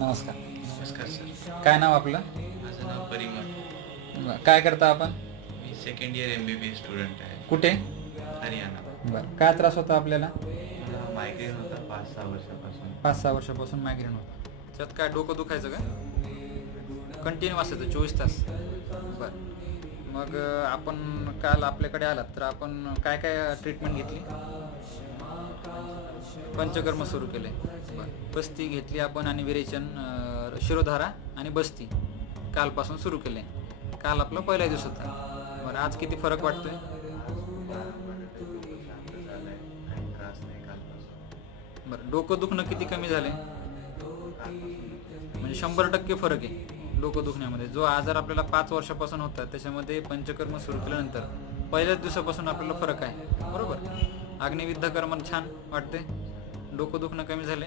नमस्कार. नमस्कार सर. काय नाव आपलं? माझं नाव परिमल. काय करता आपण? मी सेकंड इयर MBBS स्टुडंट आहे. कुठे? हरियाणा. बरं. काय त्रास होता आपल्याला? मला मायग्रेन होता 5-6 वर्षापासून. 5-6 वर्षापासून मायग्रेन होता. त्यात काय डोकं दुखायचं का? कंटिन्यू असायचं 24 तास? बरं. मग आपण काल आपल्याकडे आलात तर आपण काय काय ट्रीटमेंट घेतली? पंचकर्म सुरू केले. बरं. बस्ती घेतली आपण आणि विरेचन, शिरोधारा आणि बस्ती कालपासून सुरू केले. काल आपला पहिला दिवस होता. बरं. आज किती फरक वाटतोय? काही त्रास नाही कालपासून. बरं. डोकं दुखणं किती कमी झाले? म्हणजे 100% फरक आहे डोकं दुखण्यामध्ये. जो आजार आपल्याला 5 वर्षापासून होता त्याच्यामध्ये पंचकर्म सुरू केल्यानंतर पहिल्याच दिवसापासून आपल्याला फरक आहे. बरोबर. अग्निविद्ध कर्म छान वाटते. डोकं दुखणं कमी झाले.